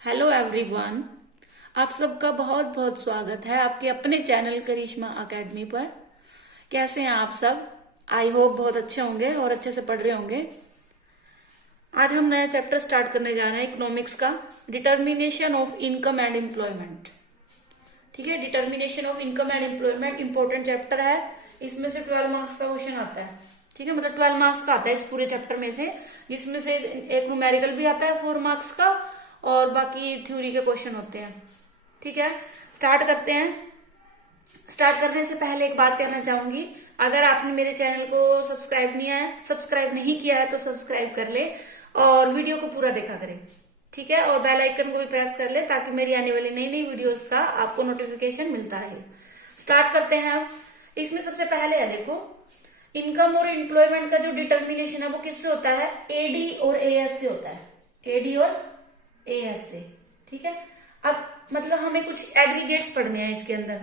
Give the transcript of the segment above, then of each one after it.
Hello everyone. आप सबका बहुत बहुत स्वागत है आपके अपने चैनल करिश्मा एकेडमी पर। कैसे हैं आप सब? आई होप बहुत अच्छे होंगे और अच्छे से पढ़ रहे होंगे। आज हम नया चैप्टर स्टार्ट करने जा रहे हैं इकोनॉमिक्स का, determination of income and employment. ठीक है, determination of income and employment important chapter है। इसमें से 12 मार्क्स का क्वेश्चन आता है। ठीक है, मतलब 12 मार्क्स का आता है इस पूरे चैप्टर में से, जिसमें से एक न्यूमेरिकल भी आता है 4 मार्क्स का और बाकी थ्योरी के क्वेश्चन होते हैं। ठीक है, स्टार्ट करते हैं। स्टार्ट करने से पहले एक बात कहना चाहूंगी, अगर आपने मेरे चैनल को सब्सक्राइब नहीं किया है तो सब्सक्राइब कर ले और वीडियो को पूरा देखा करें। ठीक है, और बेल आइकन को भी प्रेस कर ले ताकि मेरी आने वाली नई नई वीडियोस का आपको नोटिफिकेशन मिलता रहे। स्टार्ट करते हैं अब। इसमें सबसे पहले है, देखो, इनकम और एम्प्लॉयमेंट का जो डिटर्मिनेशन है वो किससे होता है? एडी और एएस से होता है। एडी और एएस से। ठीक है, अब मतलब हमें कुछ एग्रीगेट्स पढ़ने हैं इसके अंदर,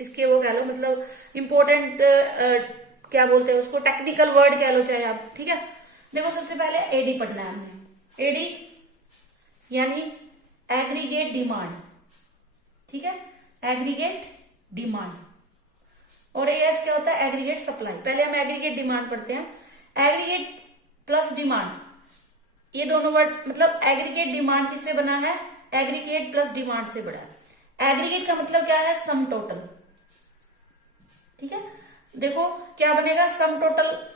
इसके वो कह लो, मतलब इंपॉर्टेंट क्या बोलते हैं उसको, टेक्निकल वर्ड कह लो चाहे आप। ठीक है, देखो सबसे पहले एडी पढ़ना है हमें। एडी यानी एग्रीगेट डिमांड। ठीक है, एग्रीगेट डिमांड। और एएस क्या होता है? Aggregate supply. पहले हम एग्रीगेट डिमांड पढ़ते हैं। एग्रीगेट प्लस डिमांड, ये दोनों वर्ड, मतलब एग्रीगेट डिमांड किससे बना है? एग्रीगेट प्लस डिमांड से बना है। एग्रीगेट का मतलब क्या है? Sum total. ठीक है, देखो क्या बनेगा? सम टोटल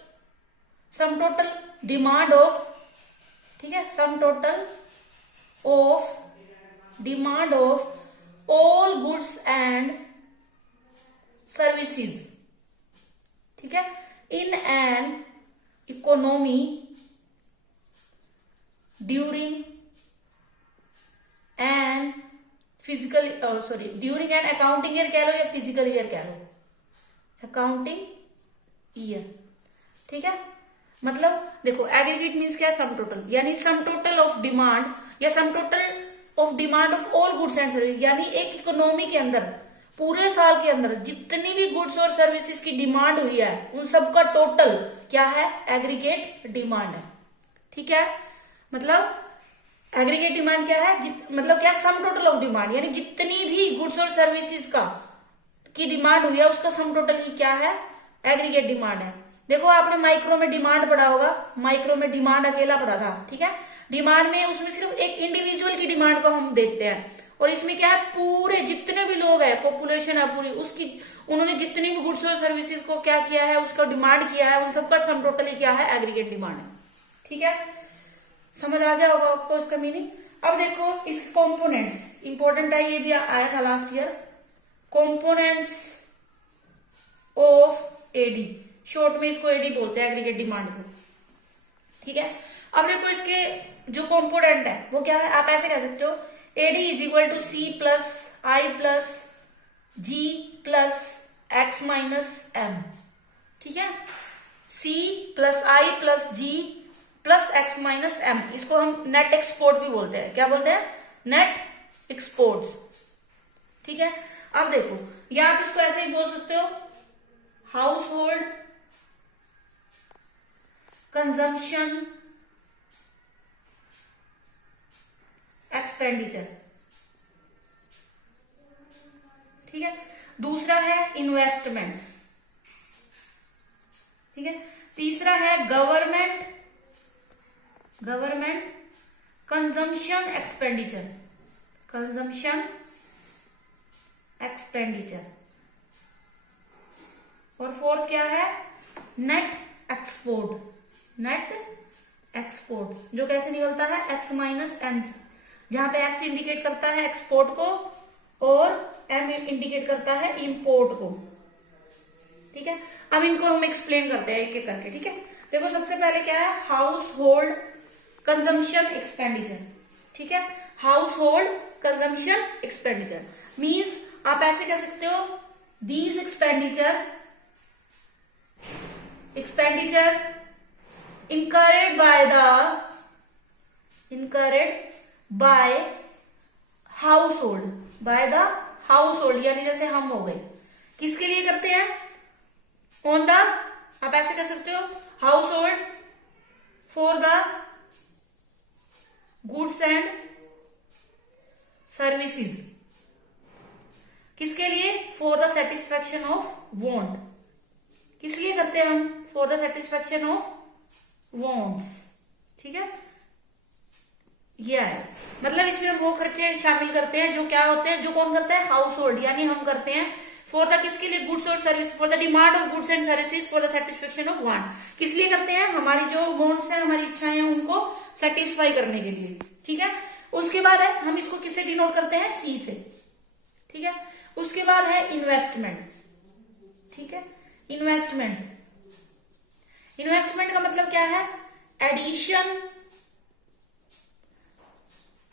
डिमांड ऑफ, ठीक है, sum total of demand of all goods and services. ठीक है, in an economy during an physical during an accounting year कह लो या फिजिकल ईयर कह लो, अकाउंटिंग ईयर। ठीक है, मतलब देखो एग्रीगेट मीन्स क्या है? सम टोटल, यानी सम टोटल ऑफ डिमांड या sum total of demand of all goods and service, यानी एक इकोनॉमी के अंदर पूरे साल के अंदर जितनी भी गुड्स और सर्विसेज की डिमांड हुई है उन सबका टोटल क्या है? एग्रीगेट डिमांड है। ठीक है, मतलब एग्रीगेट डिमांड क्या है? मतलब क्या? सम टोटल ऑफ डिमांड, यानी जितनी भी गुड्स और सर्विसेज का की डिमांड हुई है उसका सम टोटल ही क्या है? एग्रीगेट डिमांड है। देखो आपने माइक्रो में डिमांड पढ़ा होगा, माइक्रो में डिमांड अकेला पढ़ा था। ठीक है, डिमांड में उसमें सिर्फ एक इंडिविजुअल की डिमांड को हम देखते हैं, और इसमें क्या है? पूरे जितने भी लोग है, पॉपुलेशन है पूरी, उसकी उन्होंने जितनी भी गुड्स और सर्विसेज को क्या किया है, उसका डिमांड किया है, उन सबका सम टोटल ही क्या है? एग्रीगेट डिमांड है। ठीक है, समझ आ गया होगा आपको इसका मीनिंग। अब देखो इसके कंपोनेंट्स इंपॉर्टेंट है, ये भी आया था last year. Components of AD, शॉर्ट में इसको एडी बोलते हैं, एग्रीगेट डिमांड को। ठीक है, अब देखो इसके जो कंपोनेंट है वो क्या है? आप ऐसे कह सकते हो, AD is equal to C plus I plus G plus X minus M. ठीक है, C plus I plus G plus X minus M, इसको हम नेट एक्सपोर्ट भी बोलते हैं। क्या बोलते हैं? Net exports. ठीक है, अब देखो या आप इसको ऐसे ही बोल सकते हो, हाउस होल्ड कंजम्पशन एक्सपेंडिचर। ठीक है, दूसरा है इन्वेस्टमेंट। ठीक है, तीसरा है गवर्नमेंट कंजम्पशन एक्सपेंडिचर, और फोर्थ क्या है? नेट एक्सपोर्ट, जो कैसे निकलता है? एक्स माइनस एम, जहां पे एक्स इंडिकेट करता है एक्सपोर्ट को और एम इंडिकेट करता है इंपोर्ट को। ठीक है, अब इनको हम एक्सप्लेन करते हैं एक एक करके। ठीक है, देखो सबसे पहले क्या है? House hold consumption expenditure. ठीक है, house hold consumption expenditure means आप ऐसे कह सकते हो, these expenditure incurred by household, यानी जैसे हम हो गए, किसके लिए करते हैं? ऑन द, आप ऐसे कह सकते हो, house hold for the goods and services. किसके लिए? For the satisfaction of want. किस लिए करते हैं हम? For the satisfaction of wants. ठीक है, ये है मतलब इसमें हम वो खर्चे शामिल करते हैं जो क्या होते हैं, जो कौन करता है? हाउस होल्ड, यानी हम करते हैं फॉर द किसके लिए? गुड्स और service, for the demand of goods and services for the satisfaction of want. किस लिए करते हैं? हमारी जो वांट्स हैं, हमारी इच्छाएं हैं, उनको सेटिस्फाई करने के लिए। ठीक है, उसके बाद है हम इसको किससे डिनोट करते हैं? सी से। ठीक है, उसके बाद है इन्वेस्टमेंट। ठीक है, इन्वेस्टमेंट। इन्वेस्टमेंट का मतलब क्या है? Addition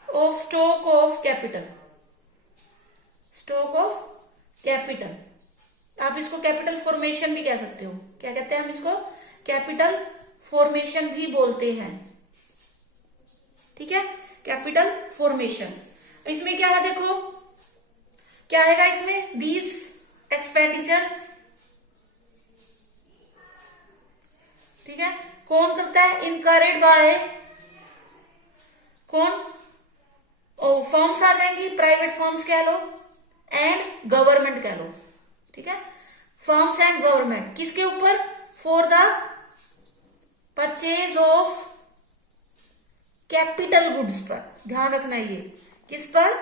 of stock of capital. Stock of capital, आप इसको कैपिटल फॉर्मेशन भी कह सकते हो। क्या कहते हैं हम इसको? कैपिटल फॉर्मेशन भी बोलते हैं। ठीक है, कैपिटल फॉर्मेशन। इसमें क्या है देखो, क्या आएगा इसमें? These expenditure. ठीक है, कौन करता है? इनकरेड बाय कौन? फॉर्म्स आ जाएंगी, प्राइवेट फॉर्म्स कह लो एंड गवर्नमेंट कह लो। ठीक है, फॉर्म्स एंड गवर्नमेंट किसके ऊपर? For the purchase of capital goods पर। ध्यान रखना ये किस पर?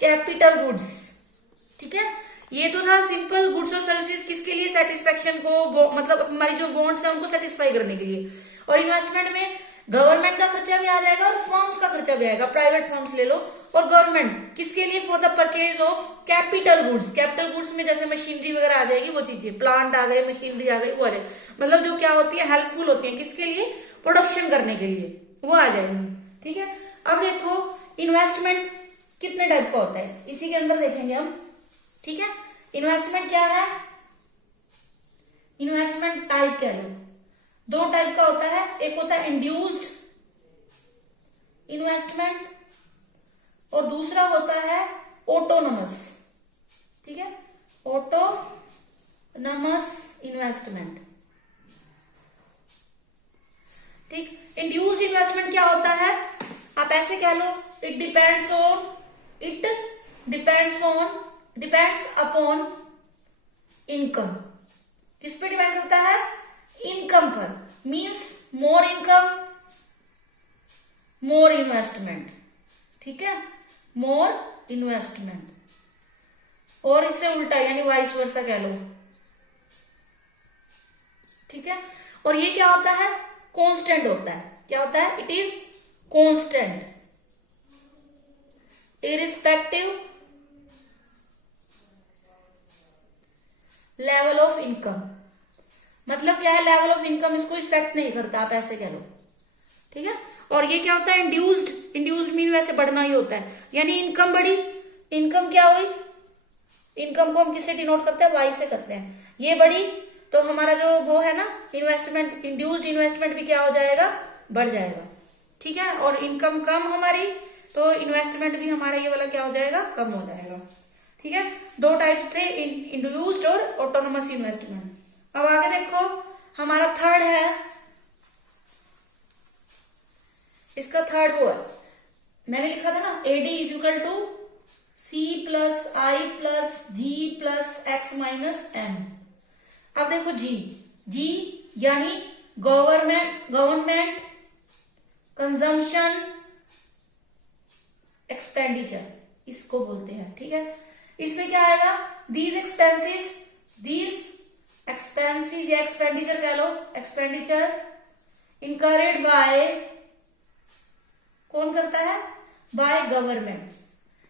Capital goods. ठीक है, ये तो था सिंपल गुड्स और सर्विसेज किसके लिए? सेटिस्फेक्शन को, मतलब हमारी जो वांट्स है उनको सेटिस्फाई करने के लिए। और इन्वेस्टमेंट में गवर्नमेंट का खर्चा भी आ जाएगा और फर्म्स का खर्चा भी आएगा। प्राइवेट फर्म्स ले लो। और गवर्नमेंट किसके लिए? For the purchase of capital goods. Capital goods में जैसे मशीनरी वगैरह आ जाएगी, वो चीजें, प्लांट आ गए, मशीनरी आ गई, वो आ जाए, मतलब जो क्या होती है? हेल्पफुल होती है किसके लिए? प्रोडक्शन करने के लिए, वो आ जाएगी। ठीक है, अब देखो इन्वेस्टमेंट कितने टाइप का होता है, इसी के अंदर देखेंगे हम। ठीक है, इन्वेस्टमेंट क्या है? इन्वेस्टमेंट टाइप कह लो, दो टाइप का होता है। एक होता है इंड्यूस्ड इन्वेस्टमेंट और दूसरा होता है ऑटोनमस। ठीक है, ऑटोनमस इन्वेस्टमेंट। ठीक, इंड्यूस्ड इन्वेस्टमेंट क्या होता है? आप ऐसे कह लो, इट डिपेंड्स अपॉन इनकम। किस पे डिपेंड करता है? इनकम पर। Means more income more investment. ठीक है, मोर इन्वेस्टमेंट। और इससे उल्टा यानी वाइस वर्सा कह लो। ठीक है, और ये क्या होता है? कांस्टेंट होता है। क्या होता है? It is constant irrespective level of income. मतलब क्या है? लेवल ऑफ इनकम इसको इफेक्ट नहीं करता, आप ऐसे कह लो। ठीक है, और ये क्या होता है? इंड्यूस्ड मीन वैसे बढ़ना ही होता है, यानी इनकम बढ़ी। इनकम क्या हुई? इनकम को हम किससे डिनोट करते हैं? वाई से करते हैं। ये बढ़ी तो हमारा जो वो है ना इन्वेस्टमेंट, इंड्यूस्ड इन्वेस्टमेंट भी क्या हो जाएगा? बढ़ जाएगा। ठीक है, और इनकम कम हमारी तो इन्वेस्टमेंट भी हमारा ये वाला क्या हो जाएगा? कम हो जाएगा। ठीक है, दो टाइप थे, इंड्यूस्ड और ऑटोनोमस इन्वेस्टमेंट। अब आगे देखो, हमारा थर्ड है, इसका थर्ड वो है, मैंने लिखा था ना AD is equal to C plus I plus G plus X minus M. अब देखो जी यानी गवर्नमेंट कंजम्पशन एक्सपेंडिचर, इसको बोलते हैं। ठीक है, इसमें क्या आएगा? दीज एक्सपेंसिस या एक्सपेंडिचर कह लो, एक्सपेंडिचर इनकरेड बाय, कौन करता है? By government.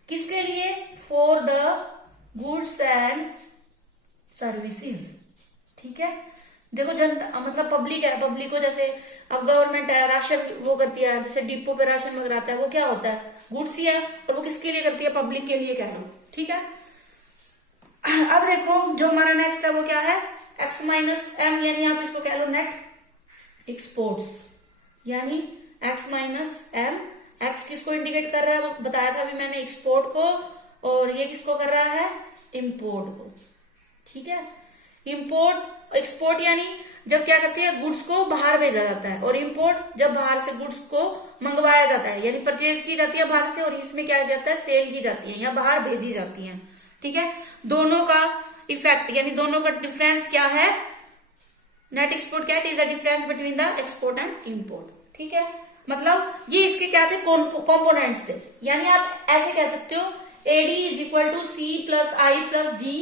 किसके लिए? For the goods and services. ठीक है, देखो जनता मतलब पब्लिक है, पब्लिक को जैसे अब गवर्नमेंट है, राशन वो करती है, जैसे डिपो पे राशन वगैरह आता है, वो क्या होता है? गुड्स ही है, और वो किसके लिए करती है? पब्लिक के लिए कह लो। ठीक है, अब देखो जो हमारा नेक्स्ट है वो क्या है? एक्स माइनस एम, यानी आप इसको कह लो नेट एक्सपोर्ट्स, यानी एक्स माइनस एम। एक्स किसको इंडिकेट कर रहा है? बताया था अभी मैंने, एक्सपोर्ट को, और ये किसको कर रहा है? इंपोर्ट को। ठीक है, इंपोर्ट एक्सपोर्ट यानी जब क्या करते हैं, गुड्स को बाहर भेजा जाता है, और इम्पोर्ट जब बाहर से गुड्स को मंगवाया जाता है, यानी परचेज की जाती है बाहर से, और इसमें क्या जाता है, सेल की जाती है या बाहर भेजी जाती है। ठीक है, दोनों का इफेक्ट यानी दोनों का डिफरेंस क्या है, नेट एक्सपोर्ट क्या है, it is the difference between the export and import. ठीक है, मतलब ये इसके क्या थे, कॉम्पोनेंट्स थे। यानी आप ऐसे कह सकते हो AD is equal to C plus I plus G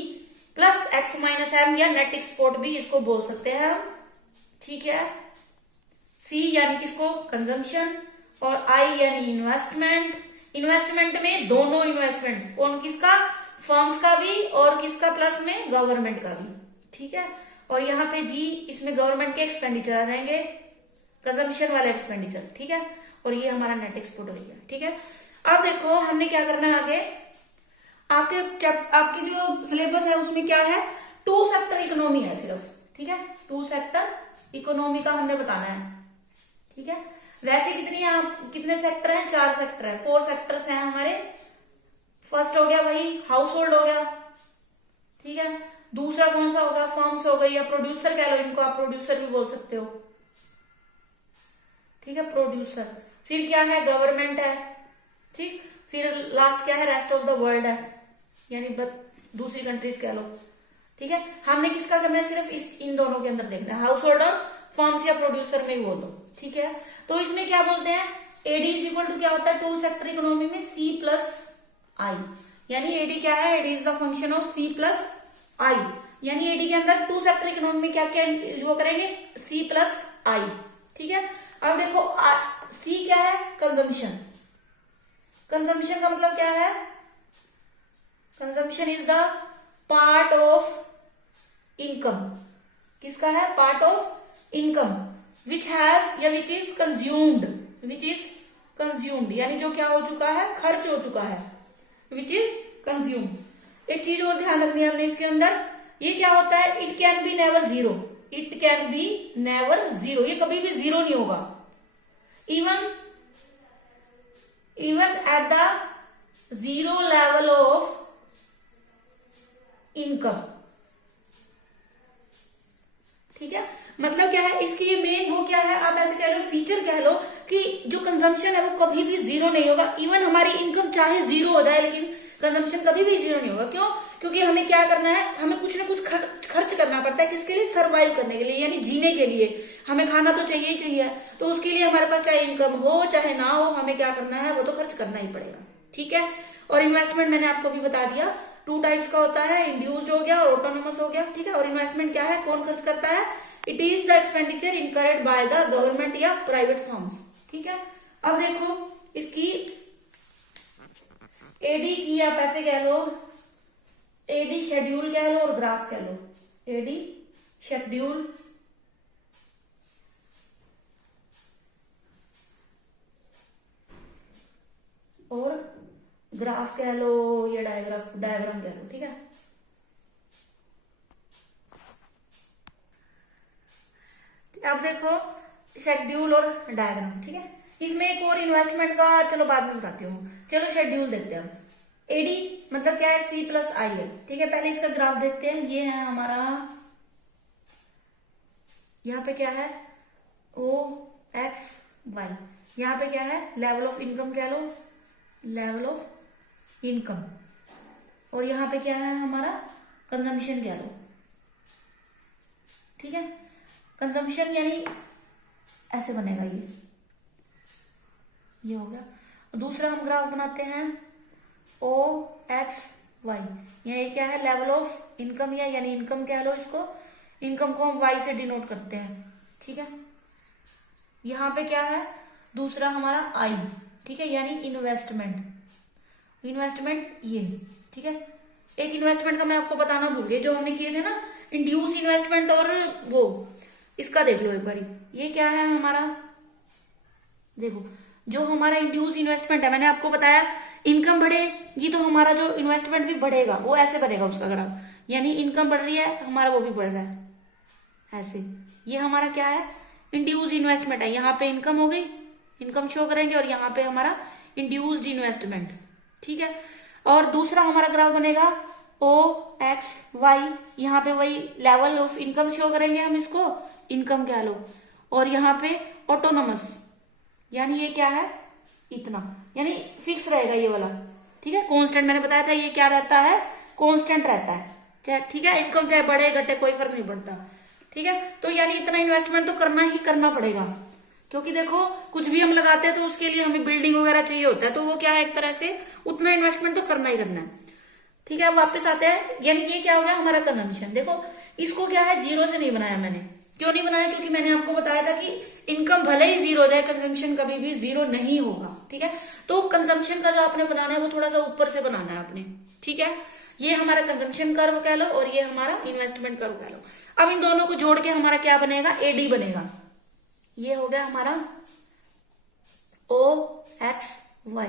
plus X minus M, या नेट एक्सपोर्ट भी इसको बोल सकते हैं हम। ठीक है, सी यानी किसको, कंजम्पशन, और आई यानी इन्वेस्टमेंट। इन्वेस्टमेंट में दोनों इन्वेस्टमेंट, कौन किसका, फर्म्स का भी और किसका, प्लस में गवर्नमेंट का भी। ठीक है, और यहाँ पे जी इसमें गवर्नमेंट के एक्सपेंडिचर आ जाएंगे, कंजम्पशन वाले एक्सपेंडिचर। ठीक है, और ये हमारा नेट एक्सपोर्ट हो गया। ठीक है, अब देखो हमने क्या करना है आगे, आपके जो सिलेबस है उसमें क्या है, टू सेक्टर इकोनॉमी है सिर्फ। ठीक है, टू सेक्टर इकोनॉमी का हमने बताना है। ठीक है, वैसे कितने सेक्टर हैं, 4 सेक्टर है, 4 सेक्टर्स हैं हमारे। फर्स्ट हो गया वही हाउस होल्ड हो गया। ठीक है, दूसरा कौन सा होगा, फर्म्स हो गई, या प्रोड्यूसर कह लो इनको, आप प्रोड्यूसर भी बोल सकते हो। ठीक है, प्रोड्यूसर। फिर क्या है, गवर्नमेंट है। ठीक, फिर लास्ट क्या है, रेस्ट ऑफ द वर्ल्ड है, यानी दूसरी कंट्रीज कह लो। ठीक है, हमने किसका करना है, सिर्फ इन दोनों के अंदर देखना है, हाउस होल्ड और फर्म्स या प्रोड्यूसर में ही बोल दो। ठीक है, तो इसमें क्या बोलते हैं, एडी इज इक्वल टू क्या होता है, टू सेक्टर इकोनॉमी में सी प्लस आई, यानी एडी क्या है, AD is the function of C plus I, यानी एडी के अंदर टू सेक्टर इकोनॉमी में क्या क्या वो करेंगे, सी प्लस आई। ठीक है, अब देखो सी क्या है, कंजम्पशन। कंजम्पशन का मतलब क्या है, consumption is the part of income. किसका है, part of income which has या which is consumed, which is consumed यानी जो क्या हो चुका है, खर्च हो चुका है, विच इज कंज्यूम्ड। एक चीज और ध्यान रखनी है हमने इसके अंदर, ये क्या होता है, it can be never zero, it can be never zero, ये कभी भी जीरो नहीं होगा, even at the zero level of income. ठीक है, मतलब क्या है, इसकी ये मेन वो क्या है, आप ऐसे कह लो, फीचर कह लो कि जो कंजम्पशन है वो कभी भी जीरो नहीं होगा। इवन हमारी इनकम चाहे जीरो हो जाए लेकिन कंजम्पशन कभी भी जीरो नहीं होगा। क्यों, क्योंकि हमें क्या करना है, हमें कुछ ना कुछ खर्च करना पड़ता है, किसके लिए, सर्वाइव करने के लिए, यानी जीने के लिए। हमें खाना तो चाहिए ही चाहिए, तो उसके लिए हमारे पास चाहे इनकम हो चाहे ना हो, हमें क्या करना है, वो तो खर्च करना ही पड़ेगा। ठीक है, और इन्वेस्टमेंट मैंने आपको भी बता दिया, 2 टाइप्स का होता है, इंड्यूस्ड हो गया और ऑटोनोमस हो गया। ठीक है, और इन्वेस्टमेंट क्या है, कौन खर्च करता है, it is the expenditure incurred by the government या प्राइवेट फर्म्स। ठीक है, अब देखो इसकी एडी की आप ऐसे कह लो, एडी शेड्यूल कह लो और ग्राफ कह लो, एडी शेड्यूल और ग्राफ कह लो, या डायग्राम कह लो। ठीक है, अब देखो शेड्यूल और डायग्राम। ठीक है, इसमें एक और इन्वेस्टमेंट का चलो बाद में बताती हूँ, चलो शेड्यूल देखते हैं। एडी मतलब क्या है, सी प्लस आई है। ठीक है, पहले इसका ग्राफ देखते हैं, ये है हमारा, यहाँ पे क्या है, ओ एक्स वाई, यहाँ पे क्या है, लेवल ऑफ इनकम कह लो, लेवल ऑफ इनकम, और यहाँ पे क्या है हमारा, कंजम्पशन कह लो। ठीक है, कंजम्पशन यानी ऐसे बनेगा, ये हो गया। दूसरा हम ग्राफ बनाते हैं, ओ एक्स वाई, ये क्या है, लेवल ऑफ इनकम, या यानी इनकम कह लो इसको, इनकम को हम वाई से डिनोट करते हैं। ठीक है, यहाँ पे क्या है, दूसरा हमारा आई। ठीक है, यानी इन्वेस्टमेंट, इन्वेस्टमेंट ये। ठीक है, एक इन्वेस्टमेंट का मैं आपको बताना भूल गई, जो हमने किए थे ना, इंड्यूस इन्वेस्टमेंट, और वो इसका देख लो एक बारी, ये क्या है हमारा, देखो जो हमारा इंड्यूस इन्वेस्टमेंट है, मैंने आपको बताया इनकम बढ़ेगी तो हमारा जो इन्वेस्टमेंट भी बढ़ेगा, वो ऐसे बढ़ेगा उसका ग्राफ, यानी इनकम बढ़ रही है, हमारा वो भी बढ़ रहा है ऐसे। ये हमारा क्या है, इंड्यूस इन्वेस्टमेंट है, यहाँ पे इनकम हो गई, इनकम शो करेंगे, और यहाँ पे हमारा इंड्यूस्ड इन्वेस्टमेंट। ठीक है, और दूसरा हमारा ग्राफ बनेगा ओ एक्स वाई, यहाँ पे वही लेवल ऑफ इनकम शो करेंगे हम इसको, इनकम कह लो। और यहाँ पे ऑटोनोमस, यानी ये क्या है, इतना, यानी फिक्स रहेगा ये वाला, ठीक है। कांस्टेंट मैंने बताया था ये क्या रहता है, कांस्टेंट रहता है, ठीक है। इनकम चाहे बढ़े घटे कोई फर्क नहीं पड़ता, ठीक है। तो यानी इतना इन्वेस्टमेंट तो करना ही करना पड़ेगा, क्योंकि देखो कुछ भी हम लगाते हैं तो उसके लिए हमें बिल्डिंग वगैरह चाहिए होता है, तो वो क्या है, एक तरह से उतना इन्वेस्टमेंट तो करना ही करना है, ठीक है। अब वापस आते हैं, यानी ये क्या हो गया हमारा कंजम्पशन। देखो इसको क्या है, जीरो से नहीं बनाया मैंने, क्यों नहीं बनाया, क्योंकि मैंने आपको बताया था कि इनकम भले ही जीरो हो जाए, कंजम्पशन कभी भी जीरो नहीं होगा, ठीक है। तो कंजम्पशन का जो आपने बनाना है वो थोड़ा सा ऊपर से बनाना है आपने, ठीक है। ये हमारा कंजम्पशन कर्व कह लो और ये हमारा इन्वेस्टमेंट कर्व कह लो। अब इन दोनों को जोड़ के हमारा क्या बनेगा, एडी बनेगा। ये हो गया हमारा ओ एक्स वाई,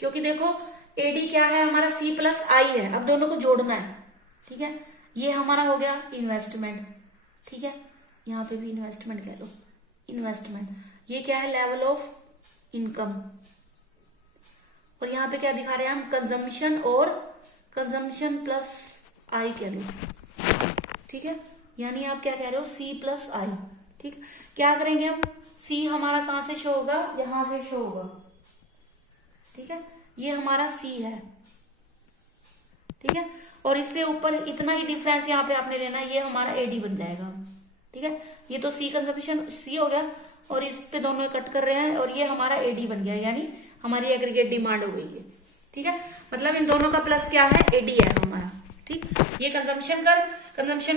क्योंकि देखो एडी क्या है हमारा, सी प्लस आई है। अब दोनों को जोड़ना है, ठीक है। ये हमारा हो गया इन्वेस्टमेंट, ठीक है। यहाँ पे भी इन्वेस्टमेंट कह लो, इन्वेस्टमेंट। ये क्या है, लेवल ऑफ इनकम। और यहाँ पे क्या दिखा रहे हैं हम, कंजम्पशन, और कंजम्पशन प्लस आई कह लो, ठीक है। यानी आप क्या कह रहे हो, सी प्लस आई, ठीक। क्या करेंगे हम, सी हमारा कहां से शो होगा, यहां से शो होगा, ठीक है। ये हमारा सी है, ठीक है। और इससे ऊपर इतना ही डिफरेंस यहाँ पे आपने लेना है, ये हमारा एडी बन जाएगा, ठीक है। ये तो सी कंजम्पशन सी हो गया और इस पे दोनों कट कर रहे हैं और ये हमारा एडी बन गया, यानी हमारी एग्रीगेट डिमांड हो गई है, ठीक है। मतलब इन दोनों का प्लस क्या है, एडी है हमारा, ठीक। ये कंजम्पशन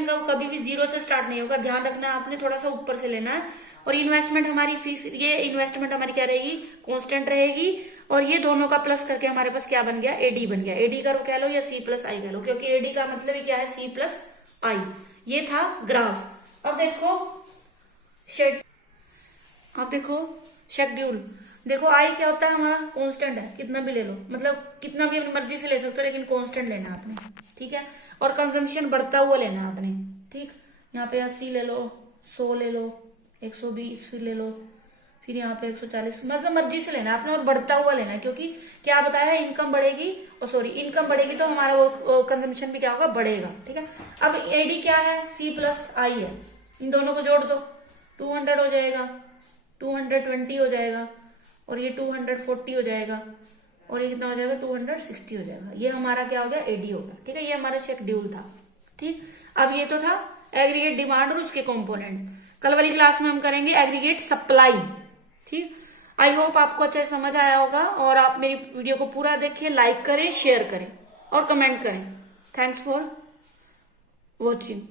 का कभी भी जीरो से स्टार्ट नहीं होगा, ध्यान रखना है आपने, थोड़ा सा ऊपर से लेना है। और इन्वेस्टमेंट हमारी फिक्स, ये इन्वेस्टमेंट हमारी क्या रहेगी, कांस्टेंट रहेगी। और ये दोनों का प्लस करके हमारे पास क्या बन गया, एडी बन गया। एडी का कह लो या सी प्लस आई कह लो, क्योंकि एडी का मतलब ही क्या है, सी प्लस आई। ये था ग्राफ। अब देखो शेड्यूल, देखो आई क्या होता है हमारा, कांस्टेंट है, कितना भी ले लो, मतलब कितना भी अपनी मर्जी से ले सकते हो, लेकिन कांस्टेंट लेना है आपने, ठीक है। और कंजम्पशन बढ़ता हुआ लेना है आपने, ठीक। यहाँ पे 80 ले लो, 100 ले लो, 120 फिर ले लो, फिर यहाँ पे 140, मतलब मर्जी से लेना है आपने, और बढ़ता हुआ लेना है, क्योंकि क्या बताया है, इनकम बढ़ेगी, इनकम बढ़ेगी तो हमारा वो कंजम्पशन भी क्या होगा, बढ़ेगा, ठीक है। अब एडी क्या है, सी प्लस आई है, इन दोनों को जोड़ दो, 200 हो जाएगा, 220 हो जाएगा, और ये 240 हो जाएगा, और ये कितना हो जाएगा, 260 हो जाएगा। ये हमारा क्या हो गया, एडी होगा, ठीक है। ये हमारा शेड्यूल था, ठीक। अब ये तो था एग्रीगेट डिमांड और उसके कंपोनेंट्स। कल वाली क्लास में हम करेंगे एग्रीगेट सप्लाई, ठीक। आई होप आपको अच्छे समझ आया होगा, और आप मेरी वीडियो को पूरा देखिए, लाइक करें, शेयर करें और कमेंट करें। Thanks for watching.